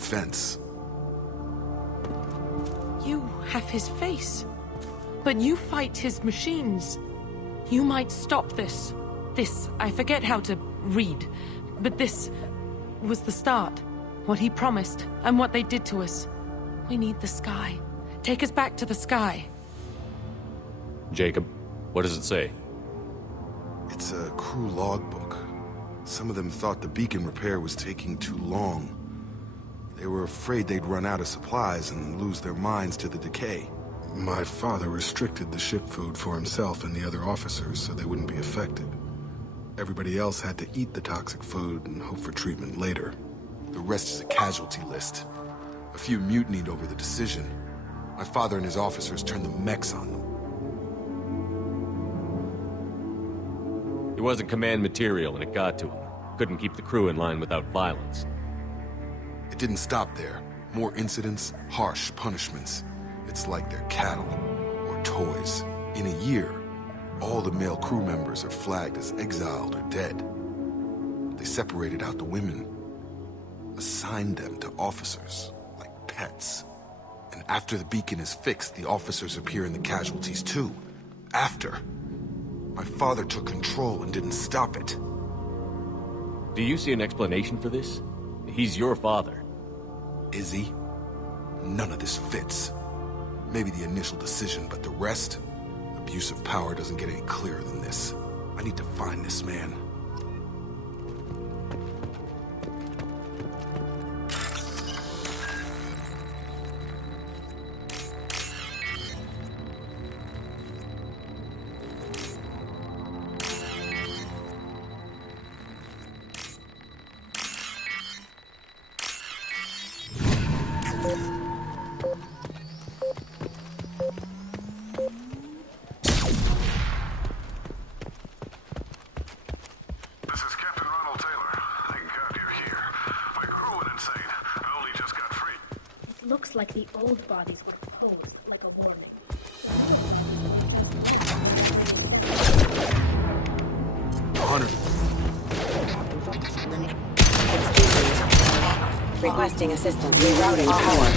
fence. You have his face, but you fight his machines. You might stop this. I forget how to read, but this was the start. What he promised, and what they did to us. We need the sky. Take us back to the sky. Jacob, what does it say? It's a crew logbook. Some of them thought the beacon repair was taking too long. They were afraid they'd run out of supplies and lose their minds to the decay. My father restricted the ship food for himself and the other officers so they wouldn't be affected. Everybody else had to eat the toxic food and hope for treatment later. The rest is a casualty list. A few mutinied over the decision. My father and his officers turned the mechs on them. It wasn't command material and it got to him. Couldn't keep the crew in line without violence. It didn't stop there. More incidents, harsh punishments. It's like they're cattle or toys. In a year, all the male crew members are flagged as exiled or dead. They separated out the women, assigned them to officers, like pets. And after the beacon is fixed, the officers appear in the casualties too. After. My father took control and didn't stop it. Do you see an explanation for this? He's your father. Is he? None of this fits. Maybe the initial decision, but the rest? Abuse of power doesn't get any clearer than this. I need to find this man. Looks like the old bodies were posed like a warning. Hunter. Requesting assistance. Rerouting power.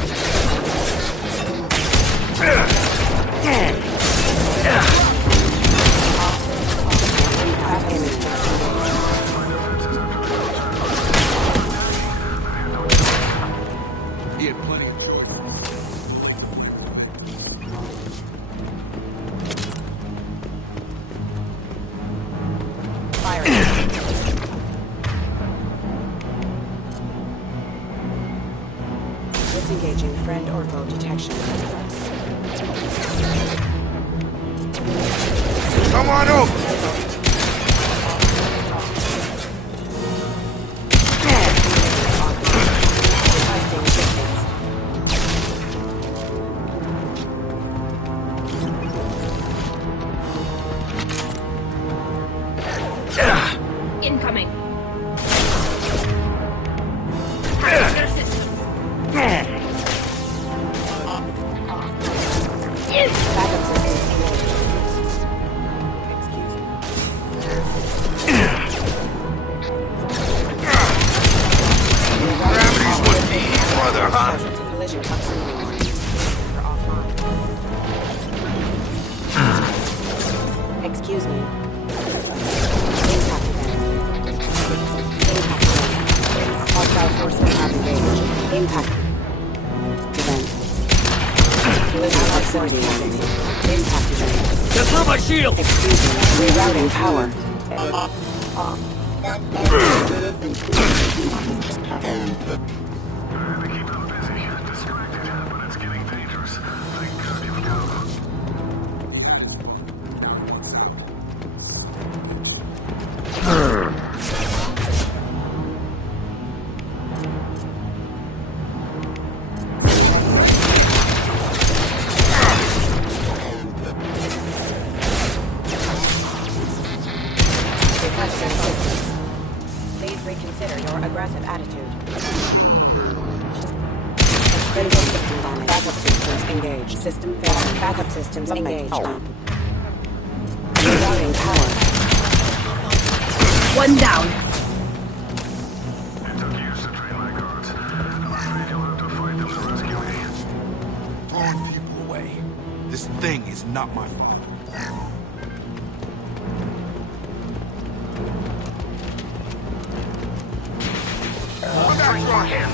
He had plenty of... Disengaging friend or foe detection. Come on over! Incoming. Gravity's what we need, brother, huh? Excuse me. Hostile forces have engaged. Impact. Event. Collision proximity warning. Impact event. Get through my shield! Excuse me. Rerouting power. They keep them busy, distracted, but it's getting dangerous. Thank God you've come. Requesting assistance. Please reconsider your aggressive attitude. Critical system bombing. Backup systems engaged. System failing. Backup systems engaged. Rerouting power. One down. It took years to train my guards. I'm afraid you'll This thing is not my fault. I'm after our hand.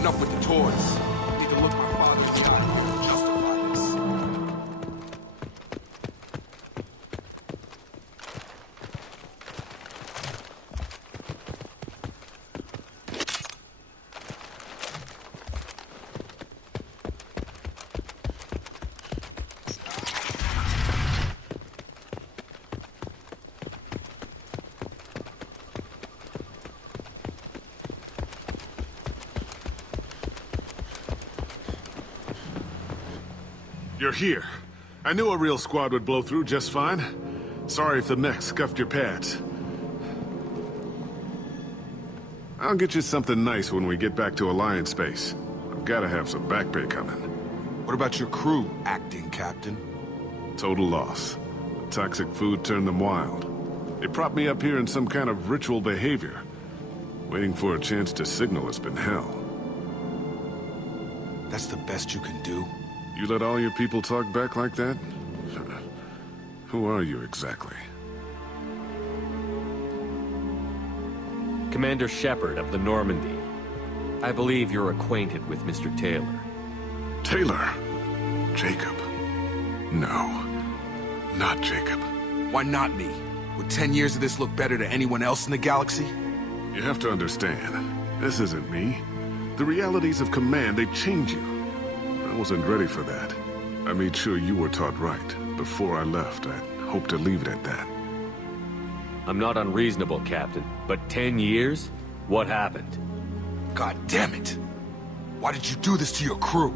Enough with the toys. Need to look my father in the eye and justify this. You're here. I knew a real squad would blow through just fine. Sorry if the mech scuffed your pads. I'll get you something nice when we get back to Alliance space. I've gotta have some back pay coming. What about your crew, acting captain? Total loss. The toxic food turned them wild. They propped me up here in some kind of ritual behavior. Waiting for a chance to signal has been hell. That's the best you can do? You let all your people talk back like that? Who are you exactly? Commander Shepard of the Normandy. I believe you're acquainted with Mr. Taylor. Taylor? Jacob? No. Not Jacob. Why not me? Would 10 years of this look better to anyone else in the galaxy? You have to understand, this isn't me. The realities of command, they change you. I wasn't ready for that. I made sure you were taught right. Before I left, I hoped to leave it at that. I'm not unreasonable, Captain, but 10 years? What happened? God damn it! Why did you do this to your crew?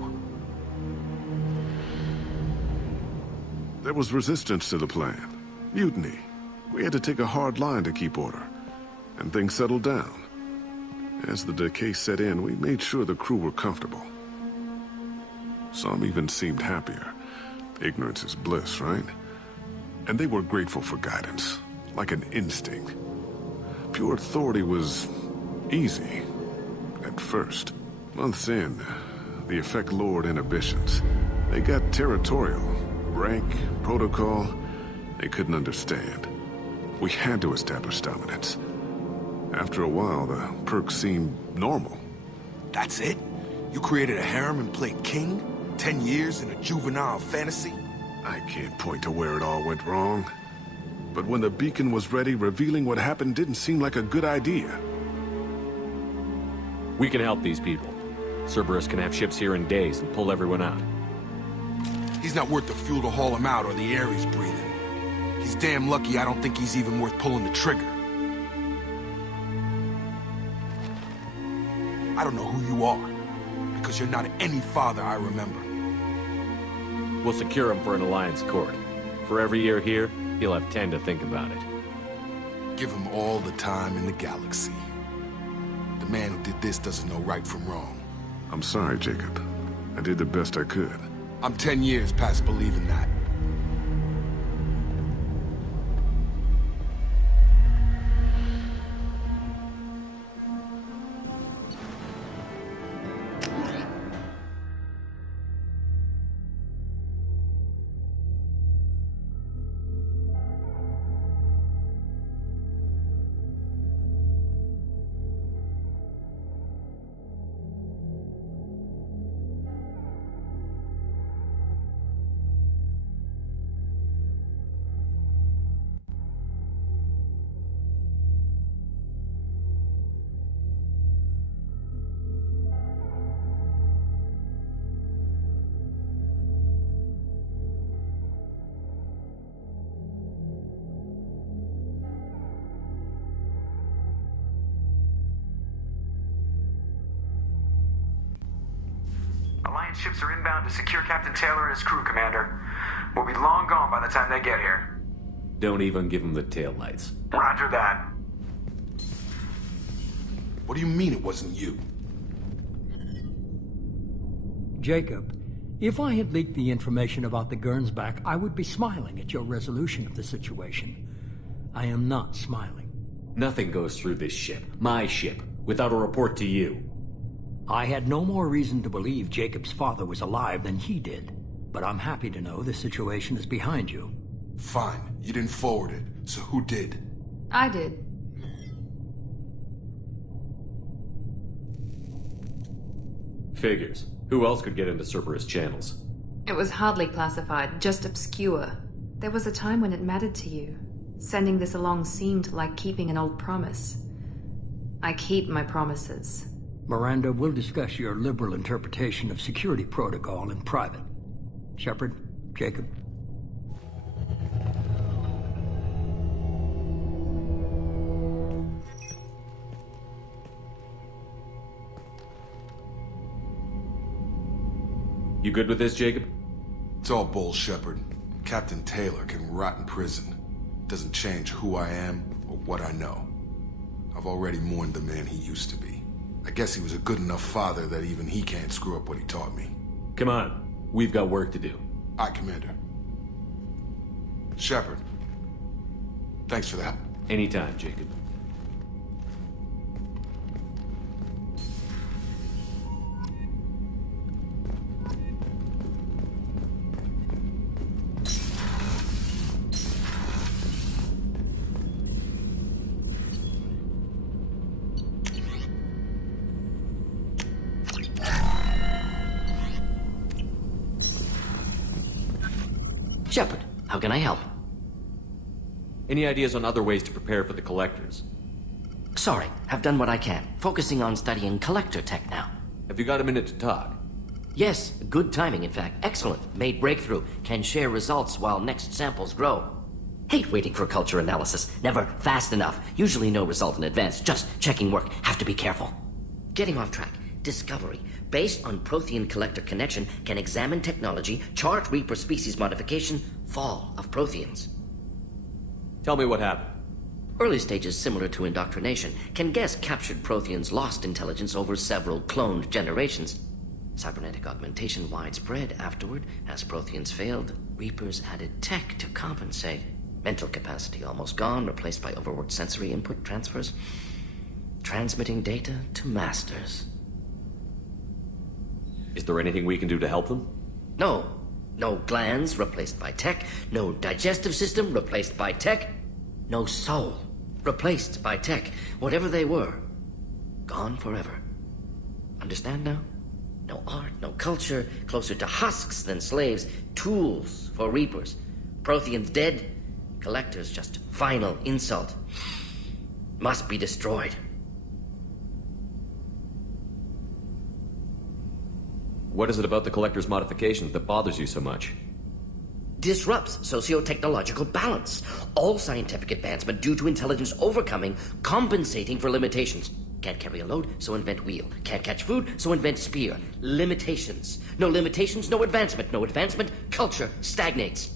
There was resistance to the plan. Mutiny. We had to take a hard line to keep order. And things settled down. As the decay set in, we made sure the crew were comfortable. Some even seemed happier. Ignorance is bliss, right? And they were grateful for guidance, like an instinct. Pure authority was easy, at first. Months in, the effect lowered inhibitions. They got territorial. Rank, protocol, they couldn't understand. We had to establish dominance. After a while, the perks seemed normal. That's it? You created a harem and played king? 10 years in a juvenile fantasy? I can't point to where it all went wrong. But when the beacon was ready, revealing what happened didn't seem like a good idea. We can help these people. Cerberus can have ships here in days and pull everyone out. He's not worth the fuel to haul him out or the air he's breathing. He's damn lucky I don't think he's even worth pulling the trigger. I don't know who you are, because you're not any father I remember. We'll secure him for an Alliance court. For every year here, he'll have 10 to think about it. Give him all the time in the galaxy. The man who did this doesn't know right from wrong. I'm sorry, Jacob. I did the best I could. I'm 10 years past believing that. Alliance ships are inbound to secure Captain Taylor and his crew, Commander. We'll be long gone by the time they get here. Don't even give them the taillights. Roger that. What do you mean it wasn't you? Jacob, if I had leaked the information about the Gernsback, I would be smiling at your resolution of the situation. I am not smiling. Nothing goes through this ship, my ship, without a report to you. I had no more reason to believe Jacob's father was alive than he did. But I'm happy to know the situation is behind you. Fine. You didn't forward it, so who did? I did. Figures. Who else could get into Cerberus channels? It was hardly classified, just obscure. There was a time when it mattered to you. Sending this along seemed like keeping an old promise. I keep my promises. Miranda, we'll discuss your liberal interpretation of security protocol in private. Shepard, Jacob. You good with this, Jacob? It's all bull, Shepard. Captain Taylor can rot in prison. Doesn't change who I am or what I know. I've already mourned the man he used to be. I guess he was a good enough father that even he can't screw up what he taught me. Come on. We've got work to do. Aye, Commander. Shepard. Thanks for that. Anytime, Jacob. Shepard, how can I help? Any ideas on other ways to prepare for the Collectors? Sorry, have done what I can. Focusing on studying Collector tech now. Have you got a minute to talk? Yes, good timing, in fact. Excellent. Made breakthrough. Can share results while next samples grow. Hate waiting for culture analysis. Never fast enough. Usually no result in advance. Just checking work. Have to be careful. Getting off track. Discovery. Based on Prothean Collector connection, can examine technology, chart Reaper species modification, fall of Protheans. Tell me what happened. Early stages similar to indoctrination. Can guess captured Protheans lost intelligence over several cloned generations. Cybernetic augmentation widespread afterward. As Protheans failed, Reapers added tech to compensate. Mental capacity almost gone, replaced by overworked sensory input transfers. Transmitting data to masters. Is there anything we can do to help them? No. No glands replaced by tech. No digestive system replaced by tech. No soul replaced by tech. Whatever they were, gone forever. Understand now? No art, no culture, closer to husks than slaves. Tools for Reapers. Protheans dead. Collectors just final insult. Must be destroyed. What is it about the Collector's modifications that bothers you so much? Disrupts socio-technological balance. All scientific advancement due to intelligence overcoming, compensating for limitations. Can't carry a load, so invent wheel. Can't catch food, so invent spear. Limitations. No limitations, no advancement. No advancement, culture stagnates.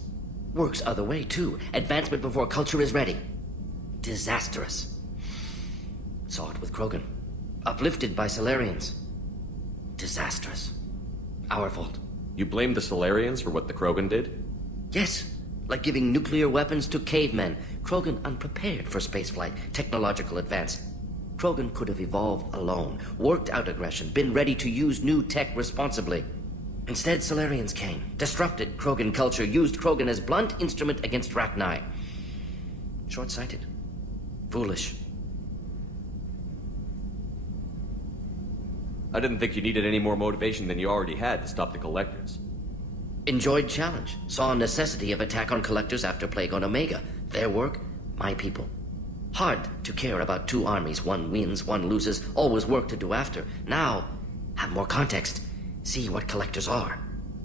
Works other way, too. Advancement before culture is ready. Disastrous. Saw it with Krogan. Uplifted by Salarians. Disastrous. Our fault. You blame the Solarians for what the Krogan did? Yes. Like giving nuclear weapons to cavemen. Krogan unprepared for spaceflight, technological advance. Krogan could have evolved alone, worked out aggression, been ready to use new tech responsibly. Instead, Solarians came, disrupted Krogan culture, used Krogan as blunt instrument against Rachni. Short-sighted. Foolish. I didn't think you needed any more motivation than you already had to stop the Collectors. Enjoyed challenge. Saw necessity of attack on Collectors after Plague on Omega. Their work, my people. Hard to care about two armies. One wins, one loses. Always work to do after. Now, have more context. See what Collectors are.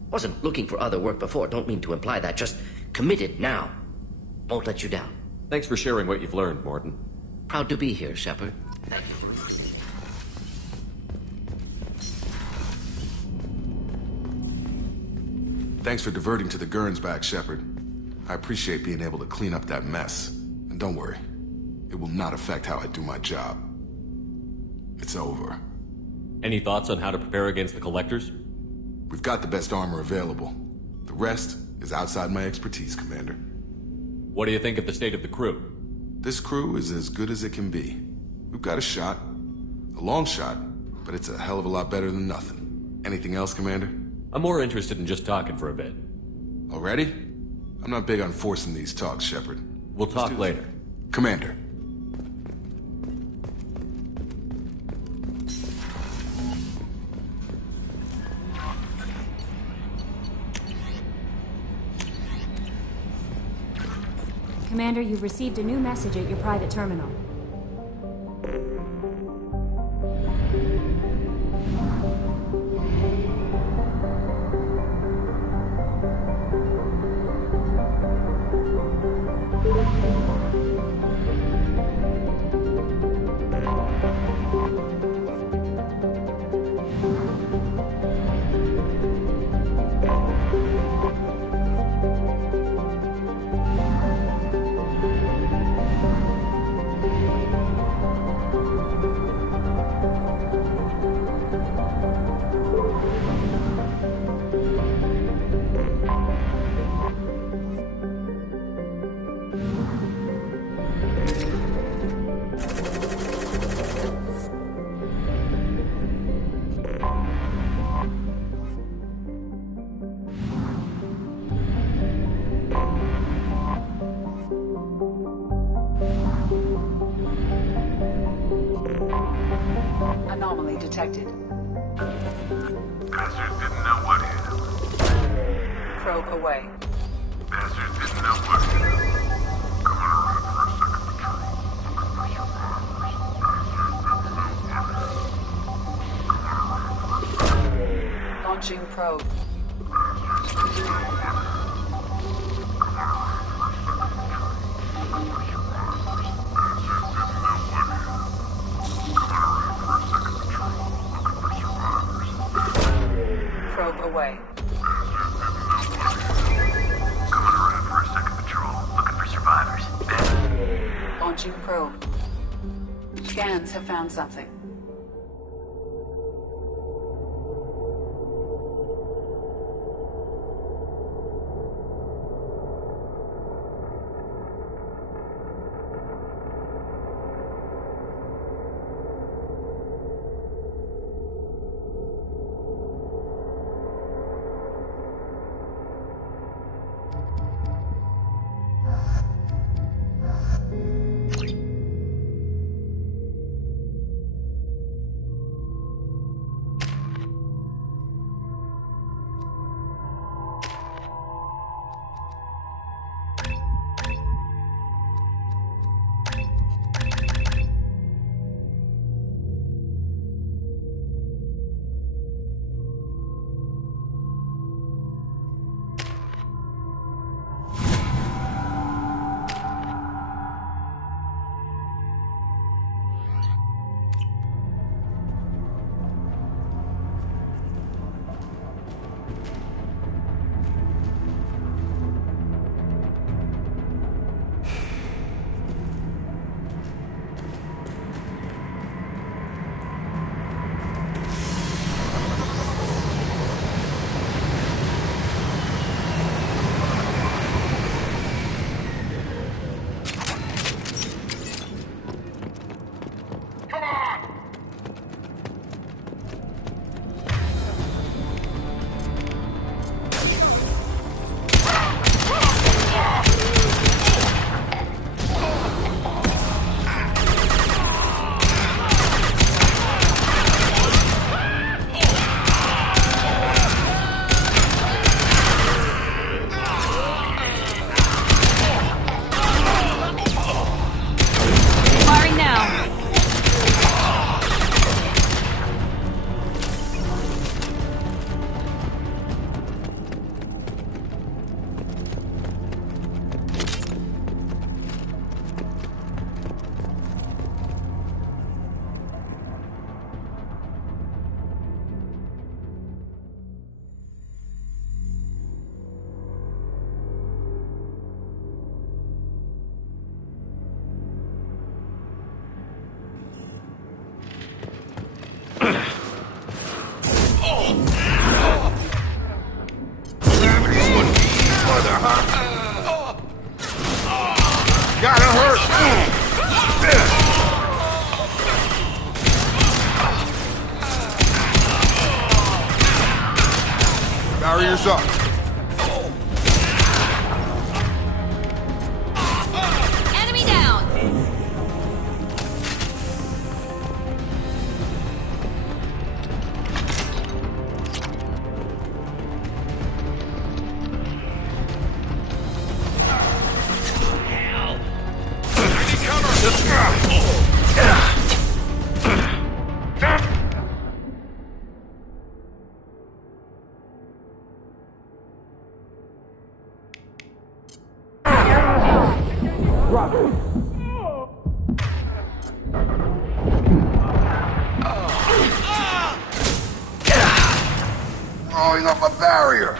Wasn't looking for other work before. Don't mean to imply that. Just committed now. Won't let you down. Thanks for sharing what you've learned, Morton. Proud to be here, Shepard. Thank you. Thanks for diverting to the Gernsback, Shepard. I appreciate being able to clean up that mess. And don't worry, it will not affect how I do my job. It's over. Any thoughts on how to prepare against the Collectors? We've got the best armor available. The rest is outside my expertise, Commander. What do you think of the state of the crew? This crew is as good as it can be. We've got a shot. A long shot, but it's a hell of a lot better than nothing. Anything else, Commander? I'm more interested in just talking for a bit. Already? I'm not big on forcing these talks, Shepard. We'll talk later. Commander. Commander, you've received a new message at your private terminal. Anomaly detected. Bastards didn't know what hit him. Probe away. Bastards didn't know what hit him. Come on around for a second patrol. Looking for survivors. Launching probe. Probe away. Coming around for a second patrol. Looking for survivors. Launching probe. Scans have found something. Lasers up. Enemy down! Throwing up a barrier.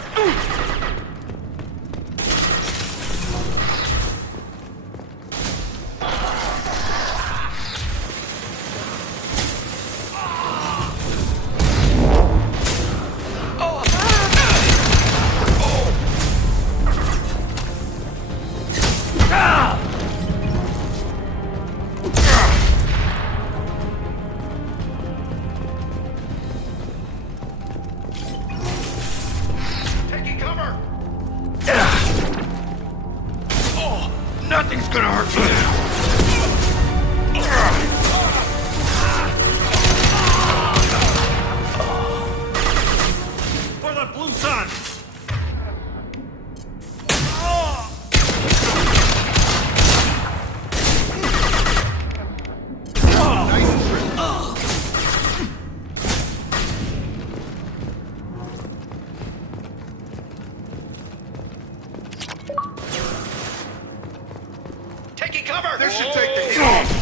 Nothing's gonna hurt you now. For the Blue Suns! Taking cover! This should take the heat off.